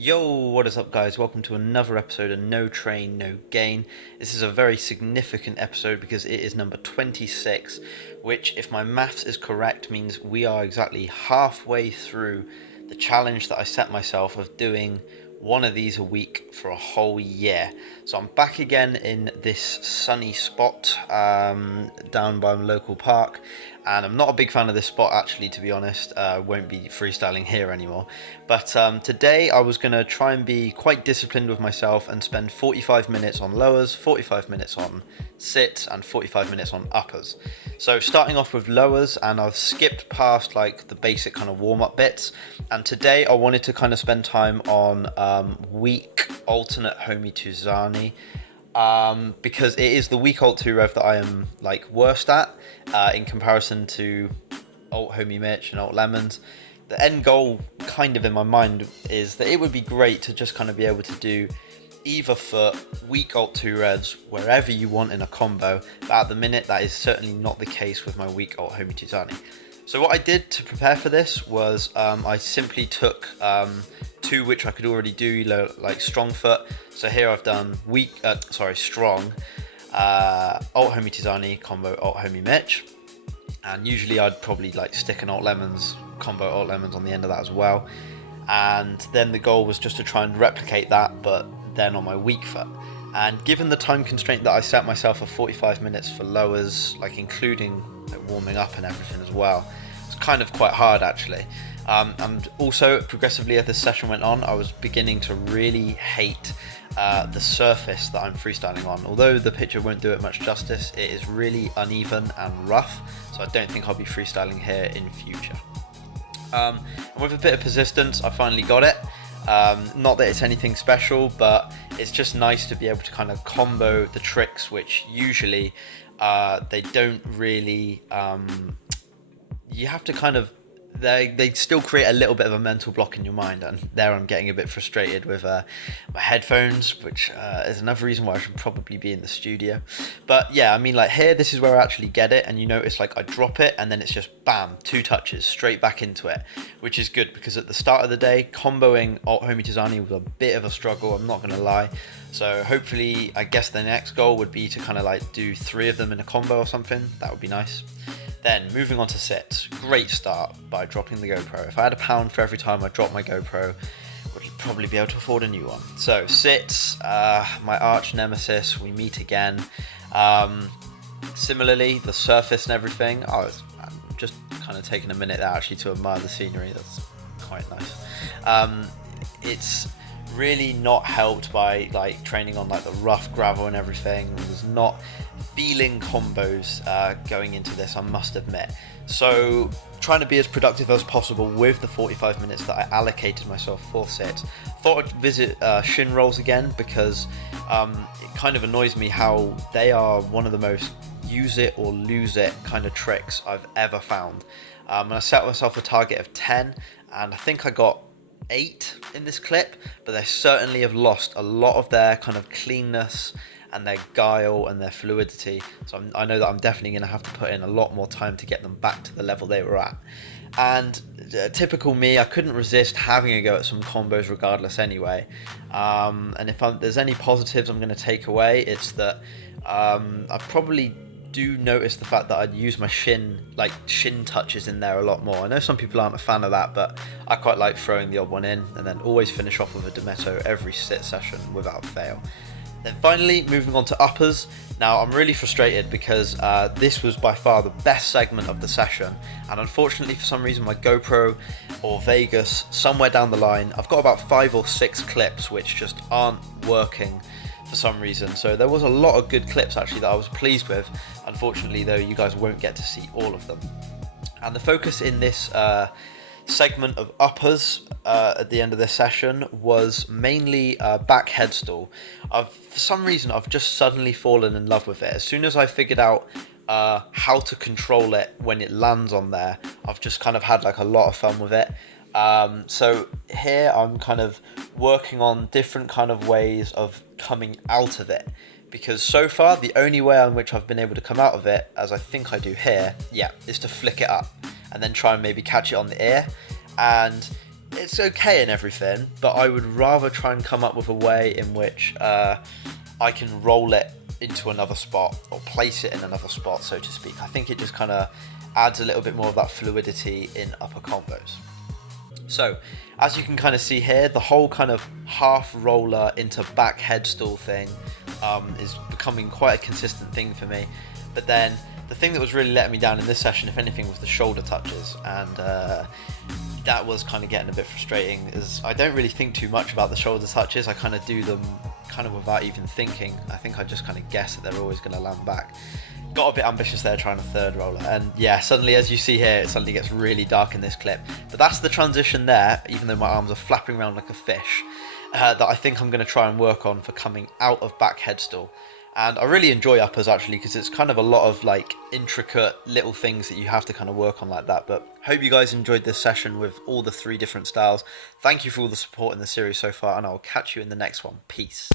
Yo, what is up guys? Welcome to another episode of No Train, No Gain. This is a very significant episode because it is number 26, which if my maths is correct means we are exactly halfway through the challenge that I set myself of doing one of these a week for a whole year. So I'm back again in this sunny spot down by my local park, and I'm not a big fan of this spot actually, to be honest. Won't be freestyling here anymore, but today I was going to try and be quite disciplined with myself and spend 45 minutes on lowers, 45 minutes on sits, and 45 minutes on uppers. So starting off with lowers, and I've skipped past like the basic kind of warm-up bits, and today I wanted to kind of spend time on weak alternate homie Tuzani, because it is the weak alt 2 rev that I am like worst at in comparison to alt homie Mitch and alt lemons. The end goal kind of in my mind is that it would be great to just kind of be able to do either foot weak alt 2 revs wherever you want in a combo, but at the minute that is certainly not the case with my weak alt homie Tuzani. So what I did to prepare for this was I simply took two which I could already do, like strong foot. So here I've done strong alt homie Tizani combo alt homie Mitch, and usually I'd probably like stick an alt lemons combo alt lemons on the end of that as well. And then the goal was just to try and replicate that, but then on my weak foot. And given the time constraint that I set myself of 45 minutes for lowers, like including like warming up and everything as well, it's kind of quite hard actually. And also progressively as this session went on, I was beginning to really hate the surface that I'm freestyling on. Although the picture won't do it much justice, it is really uneven and rough, so I don't think I'll be freestyling here in future. And with a bit of persistence, I finally got it. Not that it's anything special, but it's just nice to be able to kind of combo the tricks which usually they don't really, you have to kind of, they still create a little bit of a mental block in your mind, and there I'm getting a bit frustrated with my headphones, which is another reason why I should probably be in the studio. But yeah, I mean, like here, this is where I actually get it, and you notice like I drop it and then it's just bam, 2 touches straight back into it, which is good because at the start of the day, comboing alt homie Tizani was a bit of a struggle, I'm not gonna lie. So hopefully, I guess the next goal would be to kind of like do 3 of them in a combo or something. That would be nice. Then moving on to sits, great start by dropping the GoPro. If I had £1 for every time I dropped my GoPro, would probably be able to afford a new one. So sits, my arch nemesis, we meet again. Similarly, the surface and everything, I'm just kind of taking a minute there actually to admire the scenery. That's quite nice. It's really not helped by like training on like the rough gravel and everything. I was not feeling combos going into this, I must admit. So trying to be as productive as possible with the 45 minutes that I allocated myself for sits. Thought I'd visit shin rolls again because it kind of annoys me how they are one of the most use it or lose it kind of tricks I've ever found. And I set myself a target of 10, and I think I got 8 in this clip, but they certainly have lost a lot of their kind of cleanness and their guile and their fluidity. So I know that I'm definitely going to have to put in a lot more time to get them back to the level they were at. And typical me, I couldn't resist having a go at some combos regardless anyway. And if there's any positives I'm going to take away, it's that I probably do notice the fact that I'd use my shin touches in there a lot more. I know some people aren't a fan of that, but I quite like throwing the odd one in and then always finish off with a Demetto every sit session without fail. Then finally, moving on to uppers. Now I'm really frustrated because this was by far the best segment of the session, and unfortunately for some reason my GoPro or Vegas, somewhere down the line, I've got about 5 or 6 clips which just aren't working for some reason. So there was a lot of good clips actually that I was pleased with. Unfortunately though, you guys won't get to see all of them. And the focus in this segment of uppers at the end of this session was mainly back headstall. For some reason I've just suddenly fallen in love with it. As soon as I figured out how to control it when it lands on there, I've just kind of had like a lot of fun with it. So here I'm kind of working on different kind of ways of coming out of it, because so far the only way in which I've been able to come out of it, as I think I do here, is to flick it up and then try and maybe catch it on the ear. And it's okay and everything, but I would rather try and come up with a way in which I can roll it into another spot or place it in another spot, so to speak. I think it just kind of adds a little bit more of that fluidity in upper combos. So, as you can kind of see here, the whole kind of half roller into back headstool thing is becoming quite a consistent thing for me. But then the thing that was really letting me down in this session, if anything, was the shoulder touches, and that was kind of getting a bit frustrating, as I don't really think too much about the shoulder touches. I kind of do them kind of without even thinking. I think I just kind of guess that they're always going to land back. Got a bit ambitious there trying a third roller, and yeah, suddenly, as you see here, it suddenly gets really dark in this clip. But that's the transition there, even though my arms are flapping around like a fish, that I think I'm going to try and work on for coming out of back headstool. And I really enjoy uppers, actually, because it's kind of a lot of like intricate little things that you have to kind of work on like that. But hope you guys enjoyed this session with all the 3 different styles. Thank you for all the support in the series so far, and I'll catch you in the next one. Peace.